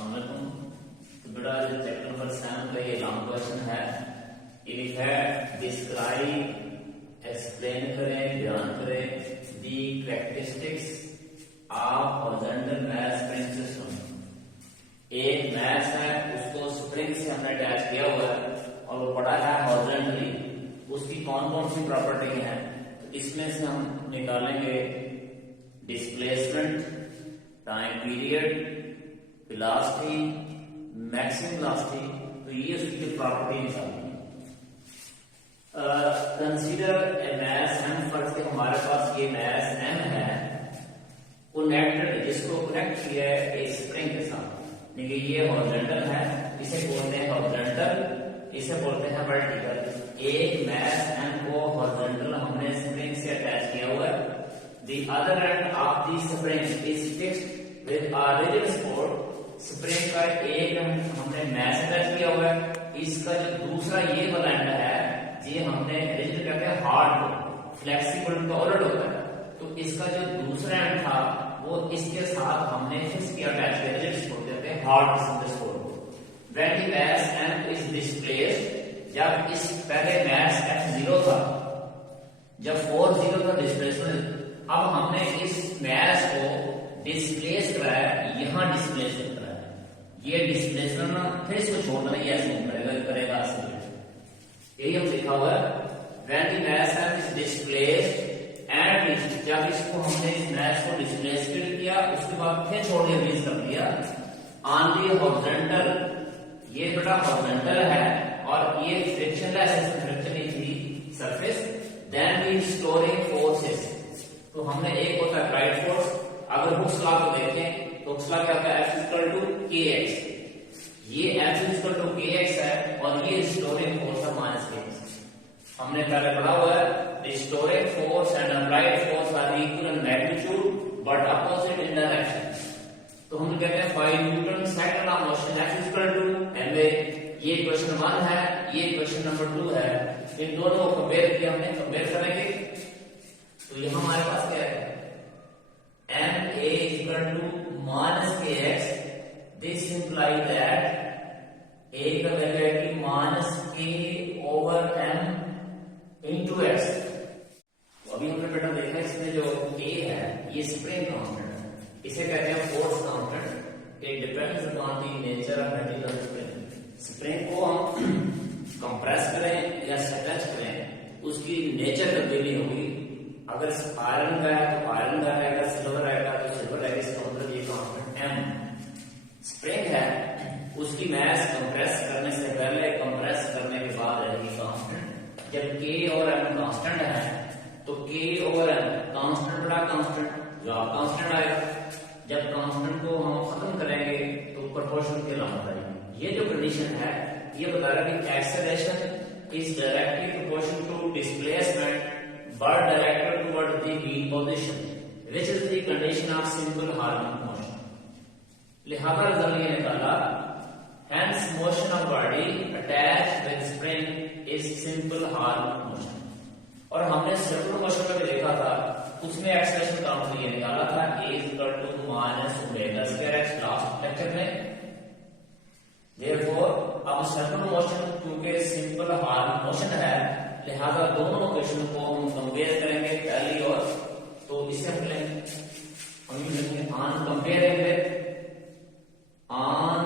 तो बेटा जो चैप्टर नंबर 7 का ये लॉन्ग क्वेश्चन है, इनफैक्ट डिस्क्राइब एक्सप्लेन करें, बयान करें the characteristics of horizontal mass spring system. एक मैश है, उसको स्प्रिंग से हमने अटैच किया हुआ है और वो पड़ा है हॉरिजॉन्टली, उसकी कौन कौन सी प्रॉपर्टी हैं, तो इसमें से हम निकालेंगे displacement, time period, velocity, maximum velocity. तो ये उसकी प्रॉपर्टी निकालनी है। कंसीडर ए मैस एम, फर्ज के हमारे पास ये मैस एम है कनेक्टेड, जिसको कनेक्ट किया है एक स्प्रिंग के साथ। देखिए ये हॉरिजॉन्टल है, इसे बोलते हैं हॉरिजॉन्टल, इसे बोलते हैं वर्टिकल। एक मैस एम को हॉरिजॉन्टल हमने स्प्रिंग से अटैच किया हुआ है। The other end of the spring is fixed with a rigid support. Spring का एक हमने मैश अटैच किया हुआ है, इसका जो दूसरा ये वाला एंड है, ये हमने रिजिड कहते हैं हार्ड को, फ्लेक्सिबल का उलट होता है। तो इसका जो दूसरा एंड था वो इसके साथ हमने फिक्स किया, अटैच किया, रिजिड सपोर्ट कहते हैं हार्ड किस्म के सपोर्ट को। When the mass m is displaced, जब इस पहले मैश F0 था, जब 4 था डिस्प्लेसमेंट, अब हमने इस मैश को डिस्प्लेस कराया, यहां डिस्प्लेस कराया। ये डिस्प्लेसमेंट फिर इसको छोड़ना नहीं, ऐसे करेगा यही हम लिखा हुआ है। When the mash is displaced and, जब इसको हमने इस मैश को डिस्प्लेस किया, उसके बाद फिर छोड़ दिया, रिलीज कर दिया ऑन द हॉरिजॉन्टल। ये बेटा हॉरिजॉन्टल है और ये फ्रिक्शनलेस है, फ्रिक्शन नहीं थी surface. Then the restoring forces, तो हमने एक होता है राइट फोर्स। अगर हुक्स लॉ को देखें तो हुक्स लॉ क्या होता है, F=kx। ये F=kx है और ये स्टोरिंग फोर्स है -kx। हमने पहले पढ़ा हुआ है restoring force and applied force are equal in magnitude but opposite in direction. तो हम कहते हैं by Newton second law of motion F=ma। ये क्वेश्चन 1 है, ये क्वेश्चन नंबर 2 है। इन दोनों को कंपेयर किया, हमने कंपेयर करेंगे तो यहां हमारे पास क्या है, ma=kx। This imply that a का वैल्यू है कि -k/m into x। तो अभी हमने बेटा देखा इसमें जो k है ये स्प्रिंग कांस्टेंट है, इसे कहते हैं force constant. It depends upon the nature of material spring. Spring को हम कंप्रेस करें या स्ट्रेच करें, उसकी नेचर तब्दीली होगी। अगर आयरन का है तो आयरन का रहेगा, सिल्वर रहेगा तो सिल्वर रहेगा। इसका मतलब ये कांस्टेंट m। स्प्रिंग है, उसकी मैस कंप्रेस करने से पहले, कंप्रेस करने के बाद रहेगी कांस्टेंट। जब k और m कांस्टेंट है तो k और m कांस्टेंट बड़ा कांस्टेंट, जो आप कांस्टेंट आएगा। जब कांस्टेंट को हम खत्म करेंगे तो प्रोपोर्शन के लॉ आएगी। ये जो कंडीशन है ये बता रहा है कि acceleration is directly proportional to displacement but directed toward the mean position, which is the condition of simple harmonic motion। लिहाजा रिजल्ट ये निकाला, hence motion of body attached with spring is simple harmonic motion। और हमने circular motion में भी देखा था, उसमें एक्सेलरेशन का हम ये निकाला था a=-ω²x लास्ट लेक्चर में। Therefore अब सर्कुलर मोशन क्योंकि सिंपल हार्मोनिक मोशन है, लिहाजा दोनों इक्वेशन को हम कंपेयर करेंगे पहली और, तो इससे हम लिखेंगे on comparing with, on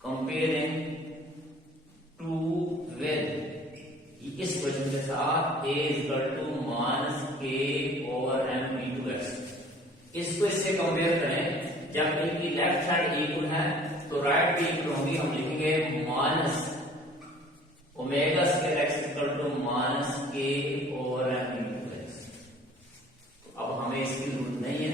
comparing to with इस क्वेश्चन के साथ a=-k/m into x। इसको इससे कंपेयर करें, जब इनकी लेफ्ट हैंड इक्वल है तो राइट भी इक्वल होंगी। हम लिखेंगे -ω²x=-k/m into x। तो अब हमें इसकी जरूरत नहीं है।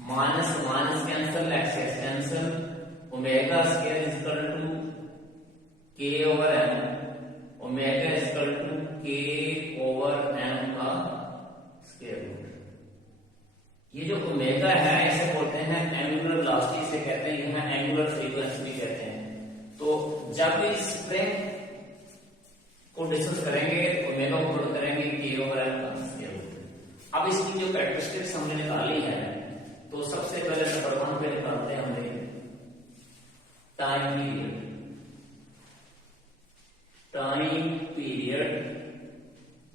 Minus minus cancel, x cancel, ω²k/m, ω=k/m का स्क्वायर रूट। ये जो ओमेगा है इसे बोलते हैं एंगुलर वेलोसिटी से कहते हैं, यहाँ एंगुलर फ्रीक्वेंसी भी कहते हैं। तो जब इस स्प्रिंग को डिस्कस करेंगे ओमेगा को पुट करेंगे के ओवर एम का स्क्वायर रूट। अब इसकी जो कैरेक्टरिस्टिक्स हमने निकाली है तो सबसे पहले नंबर 1 पे निकालते हैं हमने टाइम पीरियड। टाइम पीरियड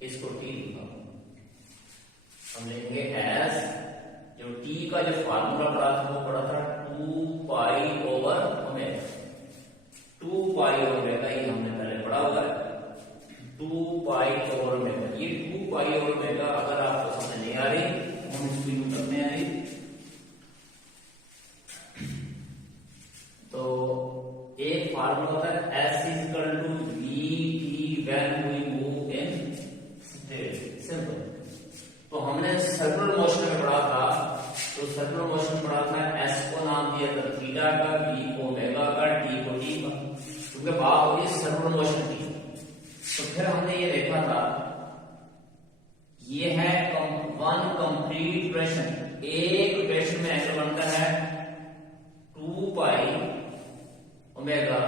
इसको टी लिखा, हम लेंगे एज जो टी का जो फार्मूला पड़ा था वो पड़ा था 2 pi over omega. 2 pi omega ये हमने पहले पढ़ा हुआ है, 2 पाई ओवर ओमेगा। ये 2 पाई ओवर ओमेगा अगर आपको समझ नहीं आ रही हम इसको यूज करते हैं। तो एक फार्मूला होता है s is equal to v t when we move in straight, simple. तो हमने सर्कुलर मोशन में पढ़ा था, तो सर्कुलर मोशन पढ़ा था एस को नाम दिया था थीटा का, वी को ओमेगा का, टी को टी का, क्योंकि बात हो रही सर्कुलर मोशन की। तो फिर हमने ये देखा था ये है वन कंप्लीट रोटेशन। एक रोटेशन में एंगल बनता है 2 पाई ओमेगा।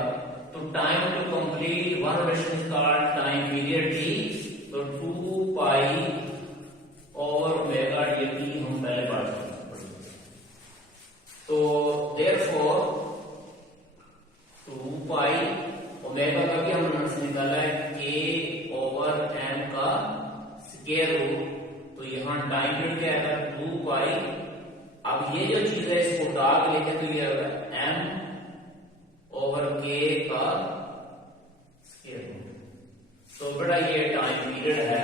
तो time to complete one rotation is called time period T. तो 2 पाई ओवर ओमेगा dt हम पहले पढ़ चुके। तो देयरफॉर 2 पाई ओमेगा का भी हमने आंसर निकाला है k ओवर m का स्क्वायर रूट। तो यहाँ टाइम पीरियड क्या आएगा 2 पाई। अब ये जो चीज है इसको डार्क लेके तो ये आएगा m ओवर k का स्क्वायर रूट। तो बड़ा ये टाइम पीरियड है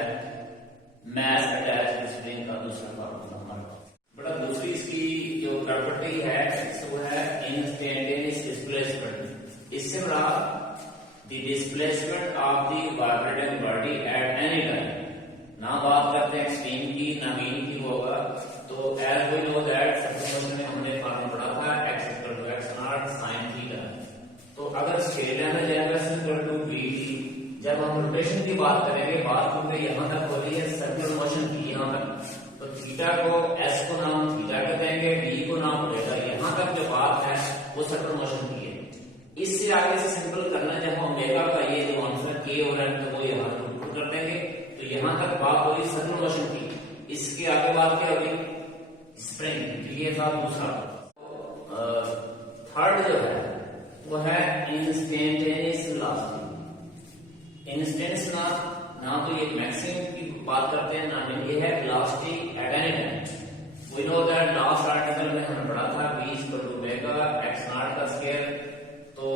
मैस अटैच स्प्रिंग का दूसरा फार्मूला हमारा। बड़ा दूसरी इसकी जो प्रॉपर्टी है वो है इंस्टेंटेनियस डिस्प्लेसमेंट। इससे बड़ा the displacement of the vibrating body at any time. ना बात करते हैं एक्सट्रीम की ना मीन की होगा। तो एज वी नो दैट सबसे में हमने फार्मूला पढ़ा था x equal to x naught sin theta. तो अगर स्केलर में जाएगा x इक्वल टू v। जब हम रोटेशन की बात करेंगे, बात क्योंकि यहां तक हो रही है सर्कुलर मोशन की यहां तक, तो थीटा को s को नाम थीटा का देंगे, v को नाम ओमेगा। यहां तक जो बात है वो सर्कुलर मोशन की है। इससे आगे से सिंपल करना, जब ओमेगा का ये जो आंसर k और m तो वो यहां पुट कर देंगे। तो यहां तक बात हो रही सर्कुलर मोशन की। इसके आगे बात क्या होगी स्प्रिंग की। ये था दूसरा। थर्ड जो है वो है इंस्टेंटेनियस वेलोसिटी। इंस्टेंटेनियस ना तो ये मैक्सिमम की बात करते हैं, ना ये है velocity at any time. We know that last article में हमने पढ़ा था v equal to omega x naught का स्क्वायर। तो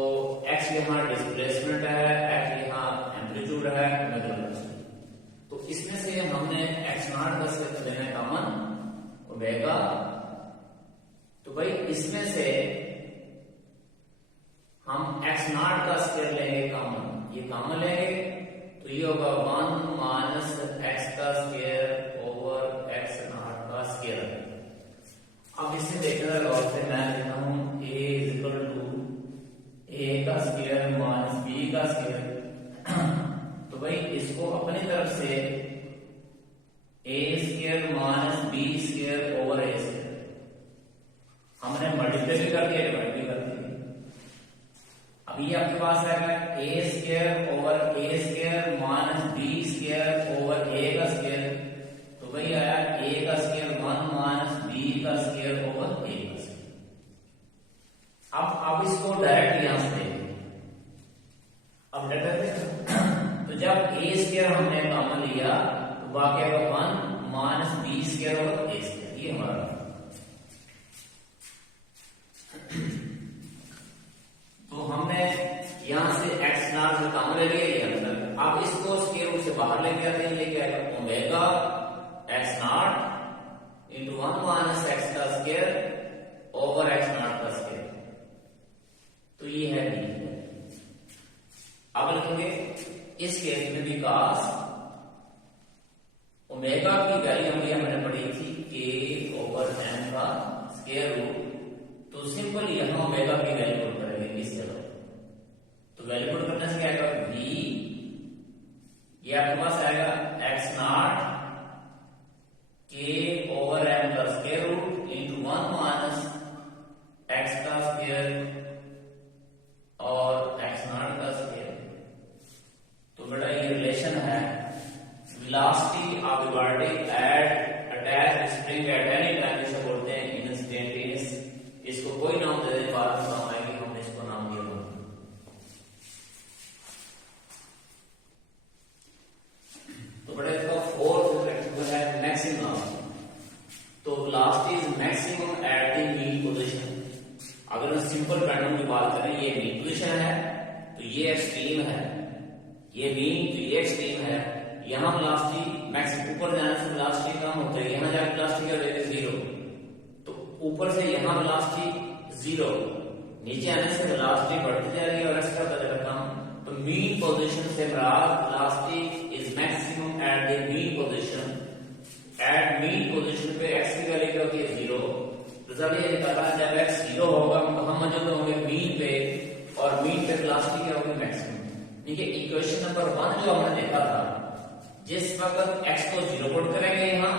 x यहाँ डिस्प्लेसमेंट है, x यहाँ एम्पलीट्यूड है, ओमेगा वेलोसिटी। तो इसमें से हमने x नॉट का स्क्वायर लेना है कॉमन ओमेगा। तो भाई इसमें से हम x नॉट का स्क्वायर लेंगे कॉमन, ये कॉमन लेंगे तो ये होगा 1 माइनस x का स्क्वायर ओवर x नॉट का स्क्वायर। अब इसे देखना गौर से मैं लिखता हूं a is equal to a का स्क्वायर माइनस b का स्क्वायर। तो भाई इसको अपनी तरफ से a square minus b square over a square हमने मल्टीप्लाई भी कर दिया, डिवाइड भी कर दिया। अब ये आपके पास आएगा a square over a square minus b square over a का स्क्वायर। तो भाई आया a का स्क्वायर 1 माइनस b का स्क्वायर ओवर a का स्क्वायर। अब इसको डायरेक्ट यहां से देखेंगे। अब डायरेक्ट तो जब a स्क्वायर हमने कॉमन लिया तो बाकी आएगा 1 minus b square over a square. ये हमारा तो हमने यहां से x नॉट से कॉमन ले लिया ये अंदर। अब इसको स्क्वायर रूट से बाहर लेके आते हैं, ये क्या है omega x not into 1 minus x का स्क्वायर ओवर x नॉट का स्क्वायर। तो ये है b। अब लिखेंगे इस केस में भी cos ओमेगा की वैल्यू हमने पढ़ी थी k ओवर m का स्क्वायर रूट। तो सिंपल यहां ओमेगा की वैल्यू पुट करेंगे इस जगह। तो वैल्यू पुट करने से क्या आएगा v, ये आपके पास आएगा x naught k over m का square root into 1 minus x का स्क्वायर और x नॉट का कोई नाम दे दे, बाद में काम आएगी, हमने इसको नाम दिया हुआ। तो बेटा इसका फोर्थ वेक्टर है मैक्सिमम लास्ट। तो last is maximum at the mean position. अगर हम सिंपल पैटर्न की बात करें, ये मीन पोजीशन है तो ये एक्सट्रीम है, ये मीन तो ये एक्सट्रीम है। यहाँ वेलोसिटी मैक्सिमम ऊपर जाने से वेलोसिटी कम होती है, यहाँ जाकर वेलोसिटी क्या हो जाएगी 0। तो ऊपर से यहाँ वेलोसिटी 0, नीचे आने से वेलोसिटी बढ़ती जा रही है और एक्स्ट्रा का जगह कम। तो मीन पोजीशन से मुराद velocity is maximum at the mean position. At mean position पे x की वैल्यू क्या होती है 0। रिजल्ट ये निकाला जब x 0 होगा तो हम मौजूद होंगे मीन पे, और मीन पे वेलोसिटी क्या होगी मैक्सिमम। देखिए इक्वेशन नंबर 1 जो हमने देखा था, जिस वक्त x को 0 पुट करेंगे यहाँ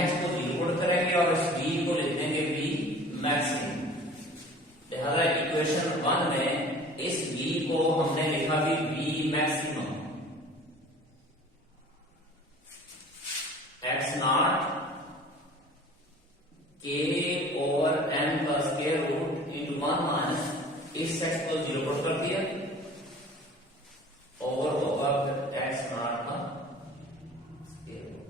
x को 0 पुट करेंगे और इस v को लिख देंगे v मैक्सिमम। लिहाजा इक्वेशन 1 में इस v को हमने लिखा भी v maximum. x naught k over m का स्क्वायर रूट इंटू 1 माइनस इस x को 0 पुट कर दिया और होगा x नॉट का स्क्वायर रूट।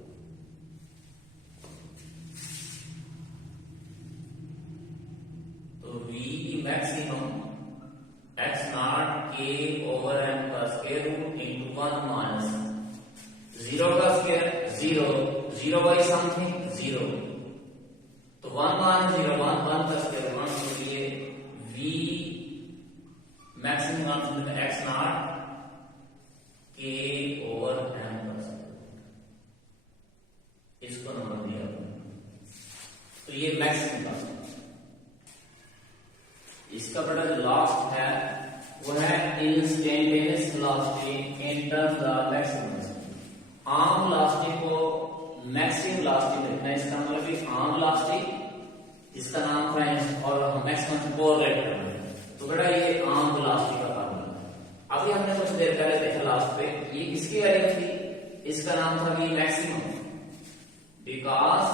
तो v maximum x naught k over m का स्क्वायर रूट इंटू 1 माइनस 0 का स्क्वायर 0 बाई समथिंग 0, तो 1 माइनस 0 1 का स्क्वायर 1, तो ये v maximum constant x naught k over m का स्क्वायर, इसको नंबर दिया। तो ये मैक्सिमम कांस्टेंट। इसका बेटा जो लास्ट है वो है instantaneous velocity in terms of maximum. आम वेलोसिटी को मैक्सिमम वेलोसिटी लिखना है, इसका मतलब कि आम वेलोसिटी जिसका नाम था और मैक्सिमम को रेट करना है। तो बेटा ये आम वेलोसिटी का काम है। अभी हमने कुछ देर पहले देखा लास्ट पे, ये किसकी वैल्यू थी, इसका नाम था v maximum, because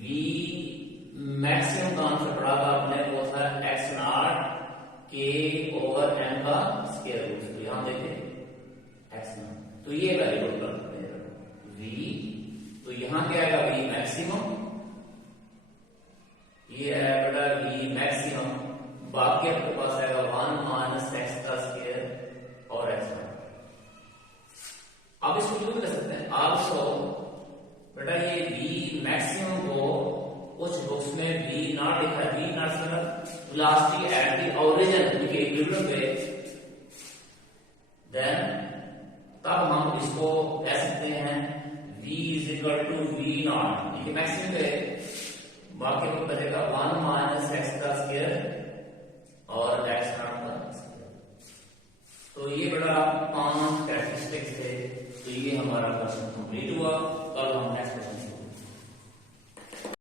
v maximum कौन सा पढ़ा था आपने, वो था x naught k over m का स्क्वायर रूट। तो यहां देखिए x नॉट, तो ये वैल्यू पुट कर सकते हैं v। तो यहां क्या आएगा v मैक्सिमम, ये है बेटा v मैक्सिमम, बाकी आपके पास आएगा 1 माइनस x का स्क्वायर और x नॉट। आप इसको यूज कर सकते हैं आल्सो। बेटा ये v मैक्सिमम को कुछ बुक्स में v नॉट लिखा है, v नॉट मतलब वेलोसिटी एट द ओरिजिन के इक्विलिब्रियम पे, देन तब हम इसको कह सकते हैं v is equal to v naught, ये मैक्सिमम पे, बाकी को बचेगा 1 माइनस x का स्क्वायर और x नॉट का स्क्वायर। तो ये बड़ा कॉमन कैरेक्टरिस्टिक्स थे। तो ये हमारा क्वेश्चन कंप्लीट हुआ।